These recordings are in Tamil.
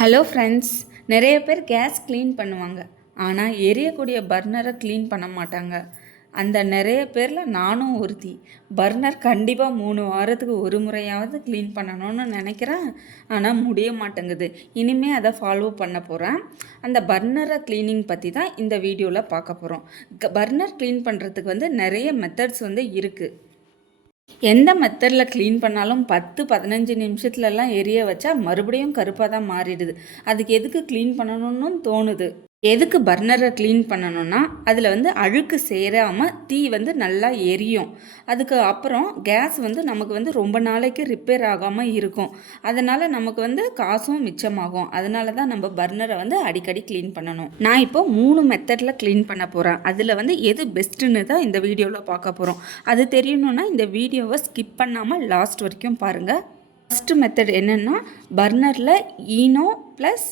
ஹலோ ஃப்ரெண்ட்ஸ், நிறைய பேர் கேஸ் க்ளீன் பண்ணுவாங்க. ஆனால் எரியக்கூடிய பர்னரை க்ளீன் பண்ண மாட்டாங்க. அந்த நிறைய பேரில் நானும் ஒருத்தி. பர்னர் கண்டிப்பாக 3 வாரத்துக்கு ஒரு முறையாவது க்ளீன் பண்ணணும்னு நினைக்கிறேன். ஆனால் முடிய மாட்டேங்குது. இனிமேல் அதை ஃபாலோ பண்ண போகிறேன். அந்த பர்னரை க்ளீனிங் பற்றி தான் இந்த வீடியோவில் பார்க்க போகிறோம். பர்னர் க்ளீன் பண்ணுறதுக்கு நிறைய மெத்தட்ஸ் இருக்குது. எந்த மெத்தடில் க்ளீன் பண்ணாலும் 10-15 நிமிஷத்துலலாம் எரிய வச்சா மறுபடியும் கருப்பாக தான் மாறிடுது. அதுக்கு எதுக்கு க்ளீன் பண்ணணும்னு தோணுது. எதுக்கு பர்னரை க்ளீன் பண்ணணும்னா அதில் அழுக்கு சேராமல் தீ நல்லா எரியும். அதுக்கு அப்புறம் கேஸ் நமக்கு ரொம்ப நாளைக்கு ரிப்பேர் ஆகாமல் இருக்கும். அதனால் நமக்கு காசும் மிச்சமாகும். அதனால தான் நம்ம பர்னரை அடிக்கடி க்ளீன் பண்ணணும். நான் இப்போ 3 மெத்தடில் க்ளீன் பண்ண போகிறேன். அதில் எது பெஸ்ட்டுன்னு தான் இந்த வீடியோவில் பார்க்க போகிறோம். அது தெரியணுன்னா இந்த வீடியோவை ஸ்கிப் பண்ணாமல் லாஸ்ட் வரைக்கும் பாருங்கள். ஃபஸ்ட்டு மெத்தட் என்னென்னா, பர்னரில் ஈனோ ப்ளஸ்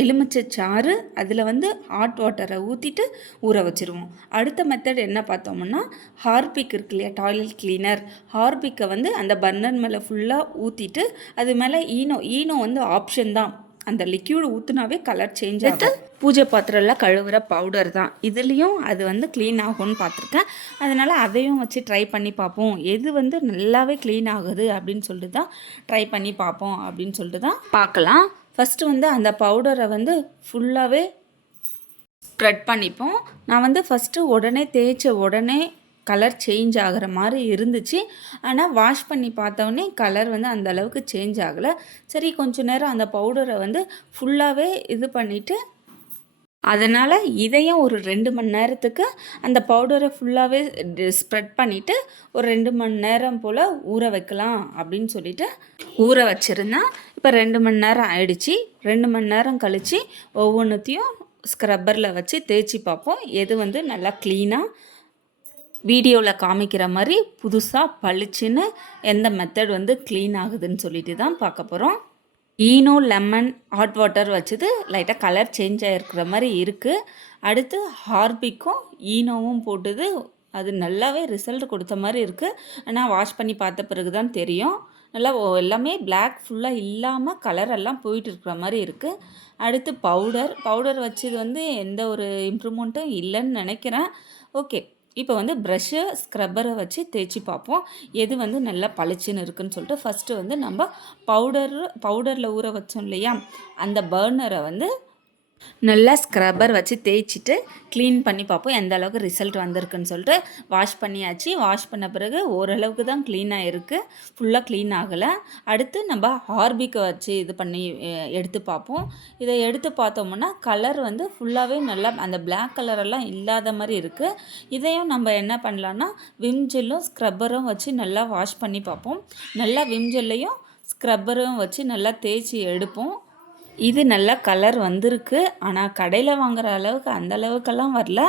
எலுமிச்சை சாறு அதில் ஹாட் வாட்டரை ஊற்றிட்டு ஊற வச்சுருவோம். அடுத்த மெத்தட் என்ன பார்த்தோம்னா, ஹார்பிக் இருக்கு இல்லையா, டாய்லெட் கிளீனர், ஹார்பிக்கை அந்த பர்னர் மேலே ஃபுல்லாக ஊற்றிட்டு அது மேலே ஈனோ ஆப்ஷன் தான். அந்த லிக்யூடு ஊற்றுனாவே கலர் சேஞ்ச் ஆகிட்டு பூஜை பாத்திரம்லாம் கழுவுற பவுடர் தான். இதுலேயும் அது க்ளீன் ஆகும்னு பார்த்துருக்கேன். அதனால் அதையும் வச்சு ட்ரை பண்ணி பார்ப்போம். எது நல்லாவே க்ளீன் ஆகுது அப்படின்னு சொல்லிட்டு தான் ட்ரை பண்ணி பார்ப்போம் அப்படின்னு சொல்லிட்டு தான் பார்க்கலாம். ஃபஸ்ட்டு அந்த பவுடரை ஃபுல்லாகவே ஸ்ப்ரெட் பண்ணிப்போம். நான் ஃபஸ்ட்டு உடனே தேய்ச்ச உடனே கலர் சேஞ்ச் ஆகிற மாதிரி இருந்துச்சு. ஆனால் வாஷ் பண்ணி பார்த்தோன்னே கலர் அந்த அளவுக்கு சேஞ்ச் ஆகலை. சரி, கொஞ்சம் நேரம் அந்த பவுடரை ஃபுல்லாகவே இது பண்ணிவிட்டு அதனால் இதையும் ஒரு 2 மணி நேரத்துக்கு அந்த பவுடரை ஃபுல்லாகவே ஸ்ப்ரெட் பண்ணிவிட்டு ஒரு 2 மணி நேரம் போல் ஊற வைக்கலாம் அப்படின்னு சொல்லிவிட்டு ஊற வச்சுருந்தேன். இப்போ 2 மணி நேரம் ஆயிடுச்சு. 2 மணி நேரம் கழித்து ஒவ்வொன்றுத்தையும் ஸ்க்ரப்பரில் வச்சு தேய்ச்சி பார்ப்போம். எது நல்லா க்ளீனாக வீடியோவில் காமிக்கிற மாதிரி புதுசாக பளிச்சுன்னு எந்த மெத்தட் க்ளீன் ஆகுதுன்னு சொல்லிட்டு தான் பார்க்க போகிறோம். ஈனோ லெமன் ஹாட் வாட்டர் வச்சது லைட்டாக கலர் சேஞ்ச் ஆகிருக்கிற மாதிரி இருக்குது. அடுத்து ஹார்பிக்கும் ஈனோவும் போட்டது அது நல்லாவே ரிசல்ட் கொடுத்த மாதிரி இருக்குது. ஆனால் வாஷ் பண்ணி பார்த்த பிறகு தான் தெரியும். நல்லா எல்லாமே பிளாக் ஃபுல்லாக இல்லாமல் கலரெல்லாம் போயிட்டு இருக்கிற மாதிரி இருக்குது. அடுத்து பவுடர் வச்சது எந்த ஒரு இம்ப்ரூவ்மெண்ட்டும் இல்லைன்னு நினைக்கிறேன். ஓகே, இப்போ ப்ரஷ்ஷு ஸ்க்ரப்பரை வச்சு தேய்ச்சி பார்ப்போம். எது நல்லா பளிச்சுன்னு இருக்குன்னு சொல்லிட்டு ஃபஸ்ட்டு நம்ம பவுடரில் ஊற வச்சோம் இல்லையா, அந்த பர்னரை நல்லா ஸ்க்ரப்பர் வச்சு தேய்ச்சிட்டு க்ளீன் பண்ணி பார்ப்போம் எந்த அளவுக்கு ரிசல்ட் வந்திருக்குன்னு சொல்லிட்டு. வாஷ் பண்ணியாச்சு. வாஷ் பண்ண பிறகு ஓரளவுக்கு தான் க்ளீனாக இருக்குது, ஃபுல்லாக க்ளீன் ஆகலை. அடுத்து நம்ம ஹார்பிக்கை வச்சு இது பண்ணி எடுத்து பார்ப்போம். இதை எடுத்து பார்த்தோம்னா கலர் ஃபுல்லாகவே நல்லா அந்த பிளாக் கலரெல்லாம் இல்லாத மாதிரி இருக்குது. இதையும் நம்ம என்ன பண்ணலான்னா விம் ஜெல்லும் ஸ்க்ரப்பரும் வச்சு நல்லா வாஷ் பண்ணி பார்ப்போம். நல்லா விம் ஜெல்லையும் ஸ்க்ரப்பரும் வச்சு நல்லா தேய்ச்சி எடுப்போம். இது நல்லா கலர் வந்திருக்கு. ஆனால் கடையில் வாங்குகிற அளவுக்கு அந்த அளவுக்கெல்லாம் வரல.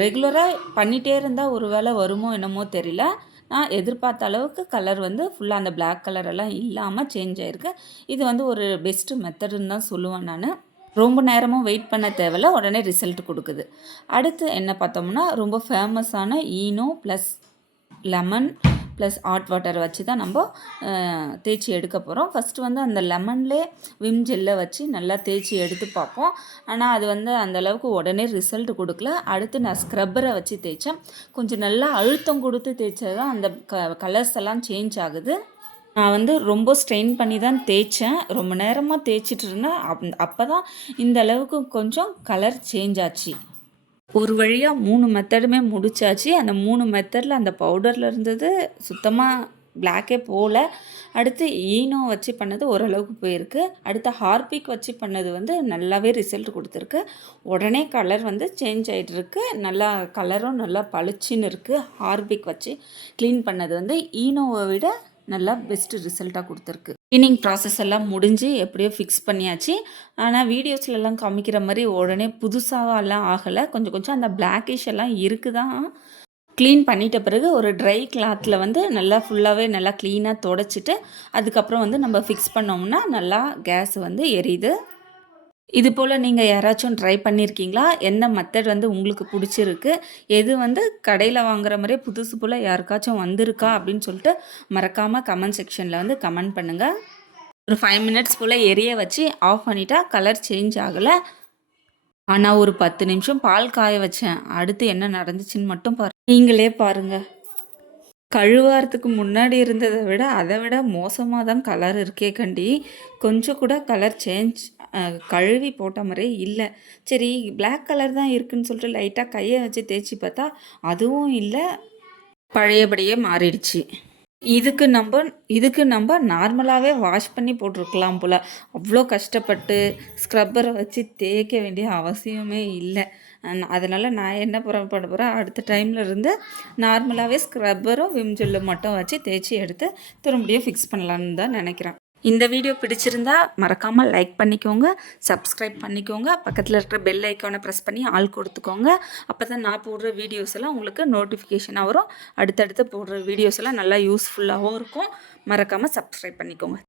ரெகுலராக பண்ணிகிட்டே இருந்தால் ஒரு வேளை வருமோ என்னமோ தெரியல. நான் எதிர்பார்த்த அளவுக்கு கலர் ஃபுல்லாக அந்த பிளாக் கலரெல்லாம் இல்லாமல் சேஞ்ச் ஆகிருக்கு. இது ஒரு பெஸ்ட்டு மெத்தடுன்னு தான் சொல்லுவேன் நான். ரொம்ப நேரமும் வெயிட் பண்ண தேவையில்ல, உடனே ரிசல்ட் கொடுக்குது. அடுத்து என்ன பார்த்தோம்னா, ரொம்ப ஃபேமஸான Eno plus lemon plus hot water வச்சு தான் நம்ம தேய்ச்சி எடுக்க போகிறோம். ஃபஸ்ட்டு அந்த லெமன்லே விம் ஜெல்லை வச்சு நல்லா தேய்ச்சி எடுத்து பார்ப்போம். ஆனால் அது அந்தளவுக்கு உடனே ரிசல்ட் கொடுக்கல. அடுத்து நான் ஸ்க்ரப்பரை வச்சு தேய்ச்சேன். கொஞ்சம் நல்லா அழுத்தம் கொடுத்து தேய்ச்சது தான் அந்த கலர்ஸ் எல்லாம் சேஞ்ச் ஆகுது. நான் ரொம்ப ஸ்ட்ரெயின் பண்ணி தான் தேய்ச்சேன். ரொம்ப நேரமாக தேய்ச்சிட்டு இருந்தேன். அப்போ தான் இந்த அளவுக்கு கொஞ்சம் கலர் சேஞ்ச் ஆச்சு. ஒரு வழியாக 3 மெத்தடுமே முடிச்சாச்சு. அந்த 3 மெத்தடில் அந்த பவுடரில் இருந்தது சுத்தமாக பிளாக்கே போகல. அடுத்து ஈனோ வச்சு பண்ணது ஓரளவுக்கு போயிருக்கு. அடுத்து ஹார்பிக் வச்சு பண்ணது நல்லாவே ரிசல்ட் கொடுத்துருக்கு. உடனே கலர் சேஞ்ச் ஆகிட்டுருக்கு. நல்லா கலரும் நல்லா பளிச்சுன்னு இருக்குது. ஹார்பிக் வச்சு க்ளீன் பண்ணது ஈனோவை விட நல்லா பெஸ்ட்டு ரிசல்ட்டாக கொடுத்துருக்கு. க்ளீனிங் ப்ராசஸ் எல்லாம் முடிஞ்சு எப்படியோ ஃபிக்ஸ் பண்ணியாச்சு. ஆனால் வீடியோஸ்லலாம் காமிக்கிற மாதிரி உடனே புதுசாகலாம் ஆகலை. கொஞ்சம் கொஞ்சம் அந்த பிளாக்கிஷ் எல்லாம் இருக்குதான். க்ளீன் பண்ணிட்ட பிறகு ஒரு ட்ரை கிளாத்தில் நல்லா ஃபுல்லாகவே நல்லா க்ளீனாக தொடச்சிட்டு அதுக்கப்புறம் நம்ம ஃபிக்ஸ் பண்ணோம்னா நல்லா கேஸ் எரியுது. இது போல் நீங்கள் யாராச்சும் ட்ரை பண்ணியிருக்கீங்களா? எந்த மெத்தட் உங்களுக்கு பிடிச்சிருக்கு? எது கடையில் வாங்குற மாதிரியே புதுசு போல் யாருக்காச்சும் வந்திருக்கா அப்படின்னு சொல்லிட்டு மறக்காமல் கமெண்ட் செக்ஷனில் கமெண்ட் பண்ணுங்கள். ஒரு 5 மினிட்ஸ் போல் எரிய வச்சு ஆஃப் பண்ணிட்டா கலர் சேஞ்ச் ஆகலை. ஆனால் ஒரு 10 நிமிஷம் பால் காய வச்சேன். அடுத்து என்ன நடந்துச்சுன்னு மட்டும் நீங்களே பாருங்கள். கழுவாரத்துக்கு முன்னாடி இருந்ததை விட அதை விட மோசமாக தான் கலர் இருக்கே கண்டி. கொஞ்சம் கூட கலர் சேஞ்ச் கழுவி போட்ட மாதிரியே இல்லை. சரி பிளாக் கலர் தான் இருக்குதுன்னு சொல்லிட்டு லைட்டாக கையை வச்சு தேய்ச்சி பார்த்தா அதுவும் இல்லை, பழையபடியே மாறிடுச்சு. இதுக்கு நம்ம நார்மலாகவே வாஷ் பண்ணி போட்டிருக்கலாம் போல். அவ்வளோ கஷ்டப்பட்டு ஸ்க்ரப்பரை வச்சு தேய்க்க வேண்டிய அவசியமே இல்லை. அதனால் நான் என்ன பண்ண போகிறேன், அடுத்த டைமில் இருந்து நார்மலாகவே ஸ்க்ரப்பரும் விம் ஜெல்லும் மட்டும் வச்சு தேய்ச்சி எடுத்து திரும்பியும் ஃபிக்ஸ் பண்ணலான்னு தான் நினைக்கிறேன். இந்த வீடியோ பிடிச்சிருந்தா மறக்காமல் லைக் பண்ணிக்கோங்க, சப்ஸ்கிரைப் பண்ணிக்கோங்க, பக்கத்தில் இருக்கிற பெல் ஐக்கானை ப்ரெஸ் பண்ணி ஆல் கொடுத்துக்கோங்க. அப்போ தான் நான் போடுற வீடியோஸ் எல்லாம் உங்களுக்கு நோட்டிஃபிகேஷனாக வரும். அடுத்தடுத்து போடுற வீடியோஸ் எல்லாம் நல்லா யூஸ்ஃபுல்லாகவும் இருக்கும். மறக்காமல் சப்ஸ்கிரைப் பண்ணிக்கோங்க.